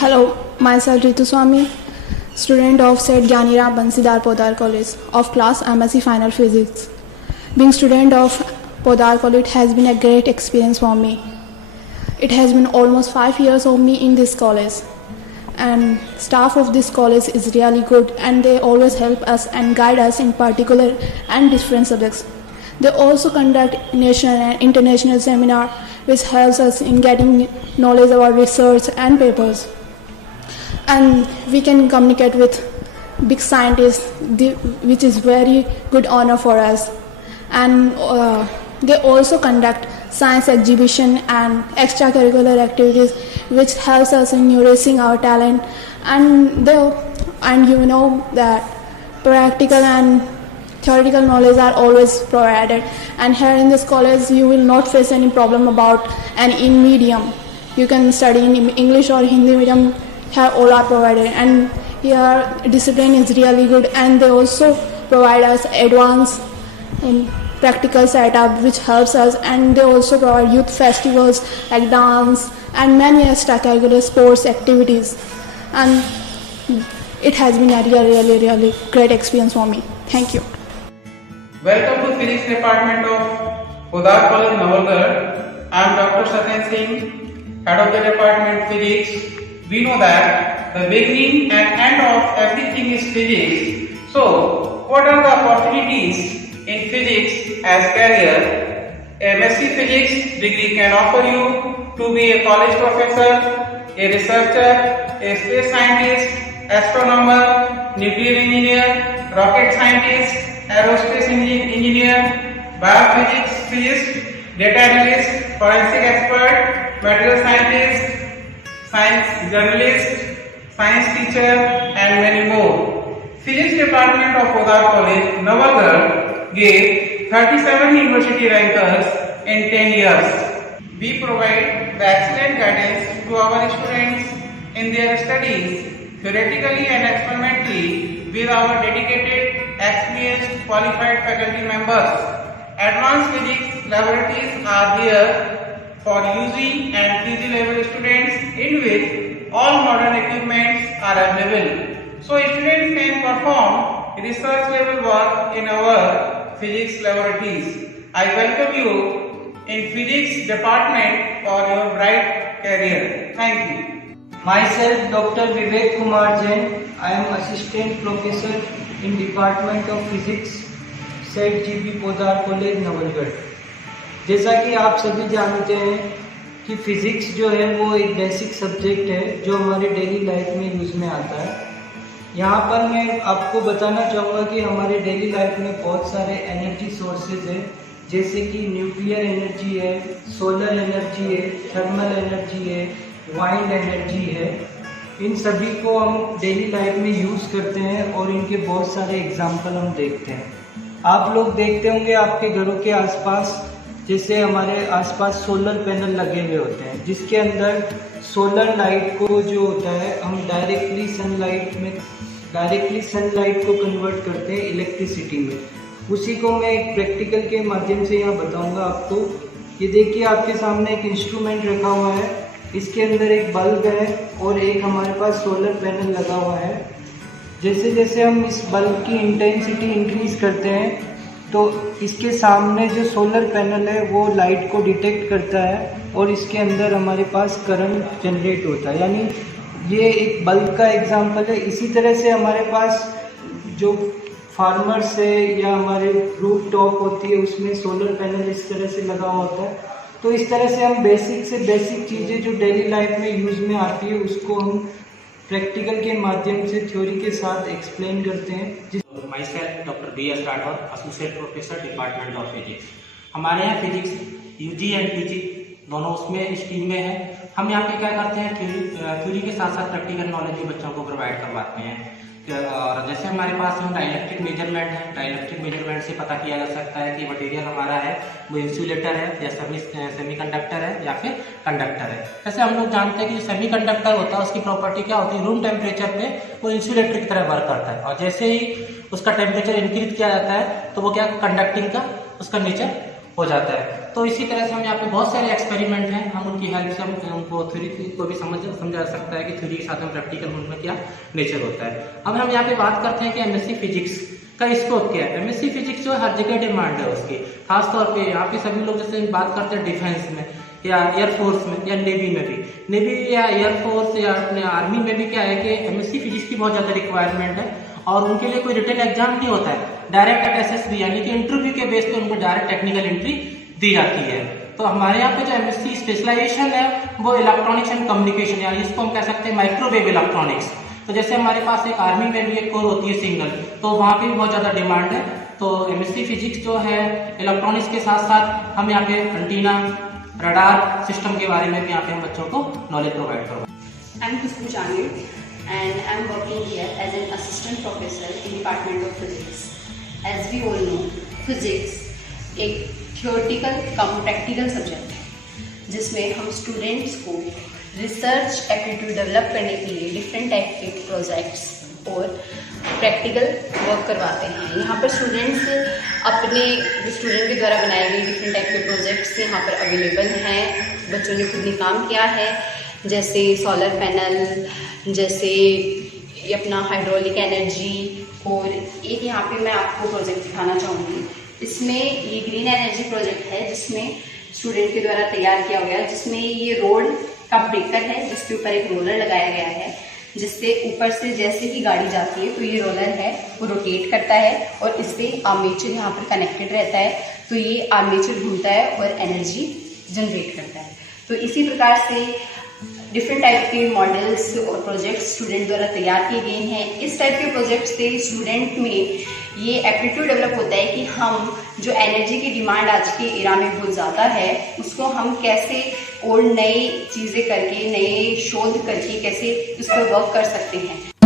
Hello, myself Ritu Swami, student of St. Gyanira Bansidhar Podar College of class MSc Final Physics. Being student of Podar College has been a great experience for me. It has been almost 5 years of me in this college, and staff of this college is really good, and they always help us and guide us in particular and different subjects. They also conduct national and international seminar which helps us in getting knowledge about research and papers. And we can communicate with big scientists, which is very good honor for us. And they also conduct science exhibition and extracurricular activities which helps us in nourishing our talent. And you know that practical and theoretical knowledge are always provided, and here in this college you will not face any problem about in medium. You can study in English or Hindi medium. Here all are provided, and here discipline is really good, and they also provide us advanced practical setup which helps us, and they also provide youth festivals like dance and many extracurricular sports activities, and it has been a really great experience for me. Thank you. Welcome to Physics Department of Podar College, Navalgarh. I am Dr. Satyen Singh, Head of the Department Physics. We know that the beginning and end of everything is physics. So, what are the opportunities in physics as career? A MSc Physics degree can offer you to be a college professor, a researcher, a space scientist, astronomer, nuclear engineer, rocket scientist, aerospace engineer, physicist, data analyst, forensic expert, material scientist, science journalist, science teacher, and many more. Physics Department of Podar College, Navalgarh gave 37 university rankers in 10 years. We provide the excellent guidance to our students in their studies, theoretically and experimentally, with our dedicated, experienced, qualified faculty members. Advanced physics laboratories are there for UG and PG level students, in which all modern equipments are available. So students can perform research level work in our physics laboratories. I welcome you in Physics Department for your bright career. Thank you. Myself, Dr. Vivek Kumar Jain. I am Assistant Professor in Department of Physics, St. GB Podar College, Navalgarh. जैसा कि आप सभी जानते हैं कि physics जो है वो एक बेसिक सब्जेक्ट है जो हमारे डेली लाइफ में यूज़ में आता है। यहाँ पर मैं आपको बताना चाहूँगा कि हमारे डेली लाइफ में बहुत सारे एनर्जी सोर्सेज हैं, जैसे कि न्यूक्लियर एनर्जी है, सोलर एनर्जी है, थर्मल एनर्जी है, वाइंड एनर्जी है। इन सभी को हम डेली लाइफ में यूज़ करते हैं और इनके बहुत सारे एग्जाम्पल हम देखते हैं। आप लोग देखते होंगे आपके घरों के आसपास, जैसे हमारे आसपास सोलर पैनल लगे हुए होते हैं, जिसके अंदर सोलर लाइट को जो होता है हम डायरेक्टली सनलाइट को कन्वर्ट करते हैं इलेक्ट्रिसिटी में। उसी को मैं एक प्रैक्टिकल के माध्यम से यहाँ बताऊँगा आपको। ये देखिए आपके सामने एक इंस्ट्रूमेंट रखा हुआ है, इसके अंदर एक बल्ब है और एक हमारे पास सोलर पैनल लगा हुआ है। जैसे जैसे हम इस बल्ब की इंटेंसिटी इंक्रीज करते हैं तो इसके सामने जो सोलर पैनल है वो लाइट को डिटेक्ट करता है और इसके अंदर हमारे पास करंट जनरेट होता है। यानी ये एक बल्ब का एग्जांपल है। इसी तरह से हमारे पास जो फार्मर्स है या हमारे रूफ टॉप होती है उसमें सोलर पैनल इस तरह से लगा होता है। तो इस तरह से हम बेसिक से बेसिक चीज़ें जो डेली लाइफ में यूज़ में आती है उसको हम प्रैक्टिकल के माध्यम से थ्योरी के साथ एक्सप्लेन करते हैं। Myself doctor B S Rathore, associate professor department of physics. हमारे यहाँ फिजिक्स यूजी एंड पीजी दोनों उसमें स्ट्रीम में है। हम यहाँ पे क्या करते हैं, थ्योरी के साथ साथ प्रैक्टिकल नॉलेज भी बच्चों को प्रोवाइड करवाते हैं। और जैसे हमारे पास हम डाइलेक्ट्रिक मेजरमेंट है, डाइलेक्ट्रिक मेजरमेंट से पता किया जा सकता है कि मटेरियल हमारा है वो इंसुलेटर है या सेमीकंडक्टर है या फिर कंडक्टर है। जैसे हम लोग जानते हैं कि जो सेमीकंडक्टर होता है उसकी प्रॉपर्टी क्या होती है, रूम टेम्परेचर पे वो इंसुलेटर की तरह वर्क करता है, और जैसे ही उसका टेम्परेचर इंक्रीज किया जाता है तो वो क्या कंडक्टिंग का उसका नेचर हो जाता है। तो इसी तरह से हम यहाँ पे बहुत सारे एक्सपेरिमेंट हैं, हम उनकी हेल्प से हम उनको थ्योरी को भी समझा सकता है कि थ्योरी के साथ में प्रैक्टिकल में क्या नेचर होता है। अब हम यहाँ पे बात करते हैं कि एमएससी फिजिक्स का स्कोप क्या है। एमएससी फिजिक्स जो हर जगह डिमांड है उसकी, खासतौर पे यहाँ पे सभी लोग जैसे बात करते हैं डिफेंस में या एयरफोर्स में या नेवी में भी, नेवी या एयरफोर्स या अपने आर्मी में भी क्या है कि एमएससी फिजिक्स की बहुत ज़्यादा रिक्वायरमेंट है और उनके लिए कोई रिटन एग्जाम नहीं होता है, डायरेक्ट एसएसबी यानी कि इंटरव्यू के बेस पे उनको डायरेक्ट टेक्निकल एंट्री दी जाती है। तो हमारे यहाँ पे जो एमएससी स्पेशलाइजेशन है वो इलेक्ट्रॉनिक्स एंड कम्युनिकेशन, यानी इसको हम कह सकते हैं माइक्रोवेव इलेक्ट्रॉनिक्स। तो जैसे हमारे पास एक आर्मी में भी एक कोर होती है सिंगल, तो वहाँ पे भी बहुत ज़्यादा डिमांड है। तो एमएससी फिजिक्स जो है इलेक्ट्रॉनिक्स के साथ साथ हम यहाँ पे एंटीना, रडार सिस्टम के बारे में भी यहाँ पे हम बच्चों को नॉलेज प्रोवाइड करवाएं। I'm Khushbu Jangir and I'm working here as an assistant professor in Department of Physics. As we all know, physics एक theoretical कम practical subject है जिसमें हम स्टूडेंट्स को रिसर्च एप्टीट्यूड डेवलप करने के लिए डिफरेंट टाइप के प्रोजेक्ट्स और प्रैक्टिकल वर्क करवाते हैं। यहाँ पर स्टूडेंट्स अपने स्टूडेंट के द्वारा बनाए गए डिफरेंट टाइप के प्रोजेक्ट्स यहाँ पर अवेलेबल हैं। बच्चों ने खुद ने काम किया है, जैसे सोलर पैनल, जैसे अपना हाइड्रोलिक एनर्जी, और एक यहाँ पे मैं आपको प्रोजेक्ट दिखाना चाहूँगी। इसमें ये ग्रीन एनर्जी प्रोजेक्ट है जिसमें स्टूडेंट के द्वारा तैयार किया गया, जिसमें ये रोड का ब्रेकर है जिसके ऊपर एक रोलर लगाया गया है, जिससे ऊपर से जैसे ही गाड़ी जाती है तो ये रोलर है वो रोटेट करता है और इससे आर्मेचर यहाँ पर कनेक्टेड रहता है, तो ये आर्मेचर घूमता है और एनर्जी जनरेट करता है। तो इसी प्रकार से डिफरेंट टाइप के मॉडल्स और प्रोजेक्ट्स स्टूडेंट द्वारा तैयार किए गए हैं। इस टाइप के प्रोजेक्ट से स्टूडेंट में ये एप्टीट्यूड डेवलप होता है कि हम जो एनर्जी की डिमांड आज के एरा में बहुत ज़्यादा है उसको हम कैसे और नई चीज़ें करके, नए शोध करके कैसे इस पर वर्क कर सकते हैं।